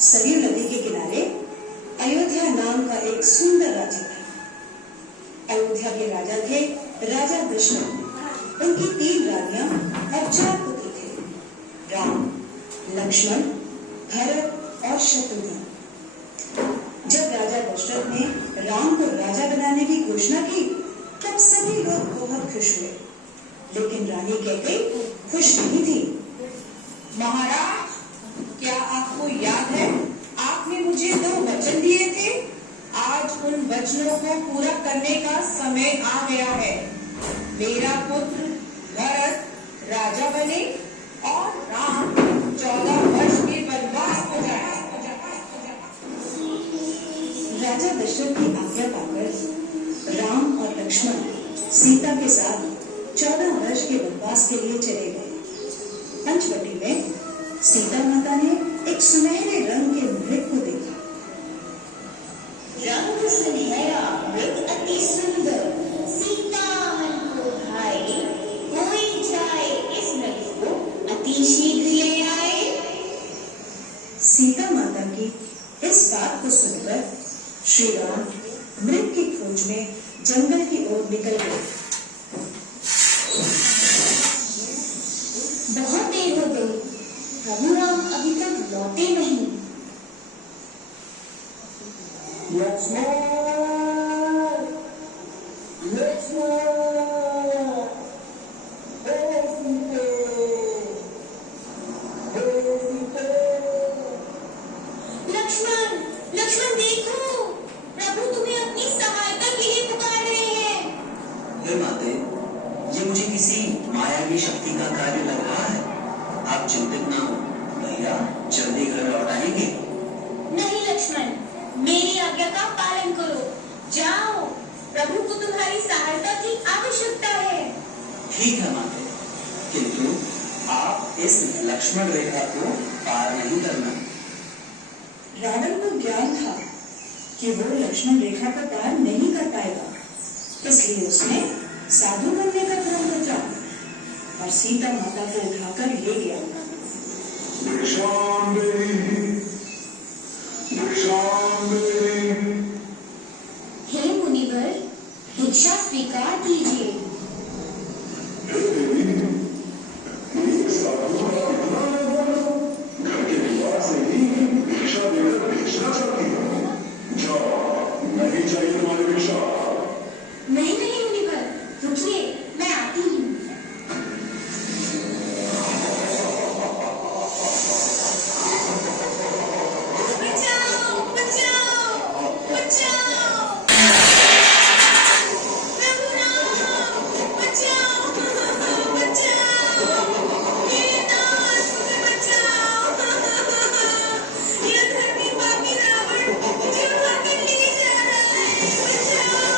सरयू नदी के किनारे अयोध्या नाम का एक सुंदर राज्य था। अयोध्या के राजा थे राजा दशरथ। उनकी 3 रानियां और 4 पुत्र थे, राम, लक्ष्मण, भरत और शत्रुघ्न। जब राजा दशरथ ने राम को राजा बनाने की घोषणा की तब सभी लोग बहुत खुश हुए, लेकिन रानी कैकेयी खुश नहीं थी। महाराज, क्या आपको याद है आपने मुझे 2 वचन दिए थे? आज उन वचनों को पूरा करने का समय आ गया है। मेरा पुत्र भरत राजा बने और राम 14 वर्ष के वनवास हो जाए। राजा दशरथ की आज्ञा पाकर राम और लक्ष्मण सीता के साथ 14 वर्ष के वनवास के लिए चले गए। पंचवटी में सीता माता ने एक सुनहरे रंग के मृग को देखा। रंग सुनहरा मृग अति सुंदर, सीता मन को भाए, कोई जाए इस मृग को अति शीघ्र ले आए। सीता माता की इस बात को सुनकर श्री राम मृग की खोज में जंगल की ओर निकल गए। बहुत देर हो गई, प्रभु राम अभी तक लौटे नहीं। लक्ष्मण, लक्ष्मण देखो, प्रभु तुम्हें अपनी सहायता के लिए पुकार रहे हैं। हे माते, ये मुझे किसी मायावी शक्ति का कार्य लग रहा है। आप चिंतित ना हो, भैया जल्दी घर लौट आएंगे। नहीं लक्ष्मण, मेरी आज्ञा का पालन करो। जाओ, प्रभु को तुम्हारी सहायता की आवश्यकता है। ठीक है माते, किंतु आप इस लक्ष्मण रेखा को पार नहीं करना। रावण को ज्ञान था कि वो लक्ष्मण रेखा को पार नहीं कर पाएगा, इसलिए उसने साधु बनने का प्रण रचा और सीता माता को उठाकर ले गया। हे मुनिवर, भिक्षा स्वीकार कीजिए। नहीं नहीं मुनिवर, रुकिए, मैं आती हूँ। बचाओ, बचाओ, बचाओ। प्रभु राम, बचाओ, बचाओ। मेरे नाथ, मुझे बचाओ। ये धर्मी पापी रावण मुझे मारकर ले जा रहा है। बचाओ।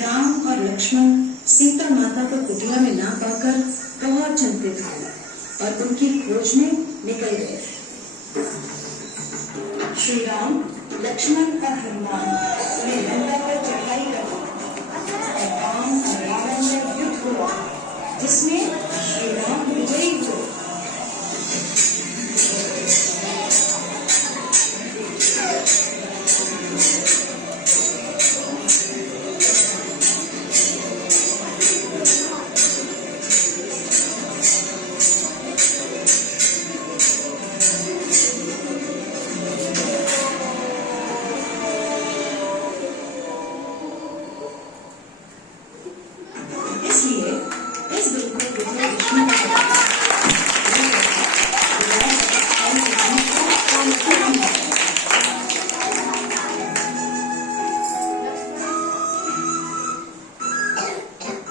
राम और लक्ष्मण सीता माता को कुटिया में ना पाकर बहुत चिंतित हुए और उनकी खोज में निकल गए। श्री राम, लक्ष्मण और हनुमान ने लंका पर चढ़ाई कर और राम और रावण में युद्ध हुआ, जिसमें श्री राम विजयी हुए। इसलिए इस दिन को विजयदशमी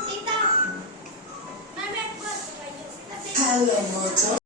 सीता, मैं हेलो मोटो।